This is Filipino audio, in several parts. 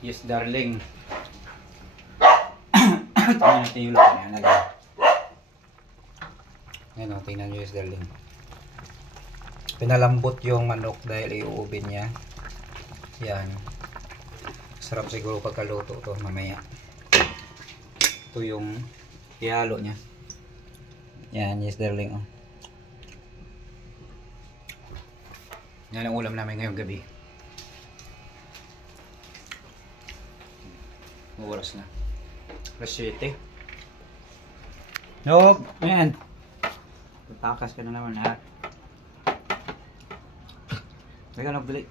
Yes, darling. Tingnan natin yung luto niya. Ayan o, tingnan nyo, yes, darling. Pinalambot yung manok dahil i-oven niya. Yan. Sarap siguro pagkaluto to mamaya. Ito yung ihalo niya. Yan, yes, darling. Oh. Yan ang ulam namin ngayong gabi. Oras na. Alas 7. Nope! Ayan. Tatakas ka na naman ha. Teka lang, dali.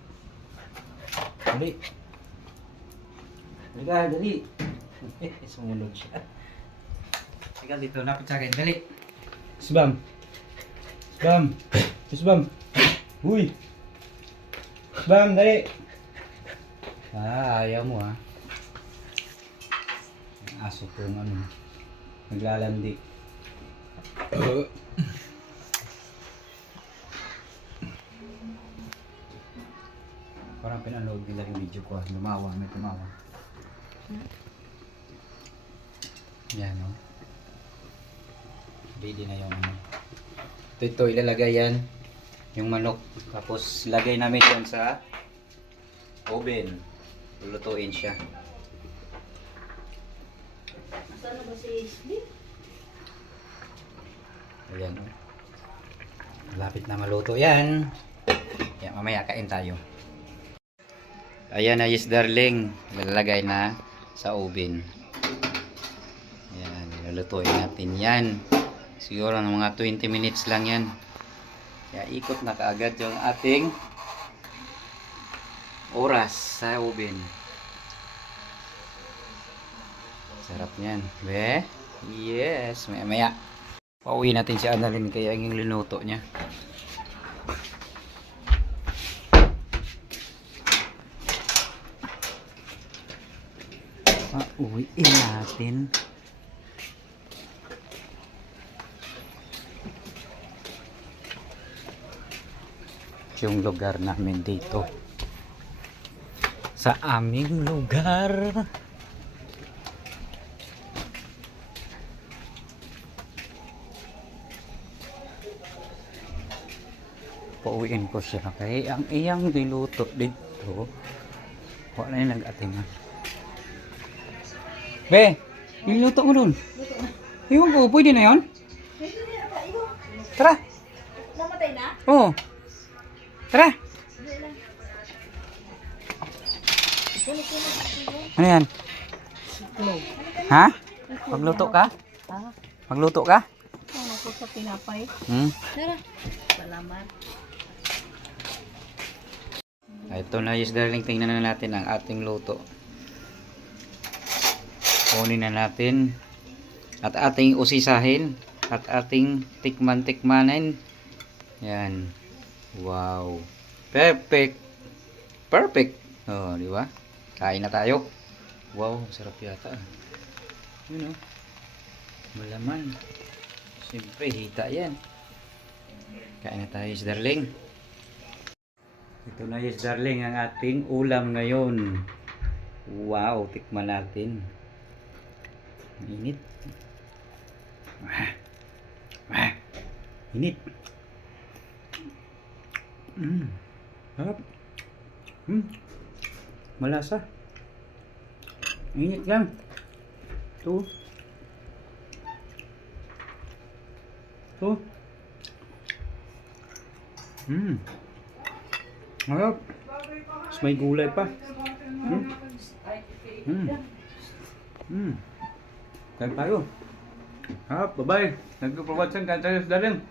Dali. Dali ka, dali. Sumunod siya. Teka dito, napit sa akin. Dali. Isbam. Isbam. Isbam. Uy. Isbam, dali. Ayaw mo ha. Aso ko yung ano. Naglalandi. Parang pinanood nila yung video ko. Lumawa, may tumawa. Yan o. Ready na yung ano. Ito ilalagay yan. Yung manok. Tapos lagay namin yan sa oven. Lulutuin siya. Saan ba si Sleep? Ayan. Malapit na maluto yan. Yan, mamaya kain tayo. Ayan na, yes, darling. Lalagay na sa oven. Ayan, lulutuin natin yan. Siguro ng mga 20 minutes lang yan. Kaya ikot na kaagad yung ating oras sa oven. Sarap niyan. Be? Yes. Maya. Pauwi natin si Annalyn kaya yung linuto niya. Pauwiin natin. Yung lugar namin dito. Sa aming lugar. Pauwiin ko siya kaya ang iyang diluto dito wala na yung nag-atingan. Be, niluto mo dun. Iwan ko, pwede na yun? Tara. Namatay na? Oo. Tara. Ano yan? Ha? Magluto ka? Magluto ka? Ano ko sa pinapay? Tara. Salamat. Ito na, yes, darling. Tingnan na natin ang ating luto. Kunin na natin at ating usisahin at ating tikman-tikmanin. Yan. Wow. Perfect. Perfect. Oh, di ba? Kain na tayo. Wow, sarap yata. Yun oh. Malaman. Siyempre, hita yan. Kain na tayo, yes, darling. Ito na, yes, darling, ang ating ulam ngayon. Wow, tikman natin. Init. Init. Sarap. Malasa. Init lang. Ito. Ito. Sarap. Mas may gulay pa. Kain tayo. Bye-bye. Thank you for watching. Kain tayo, darling.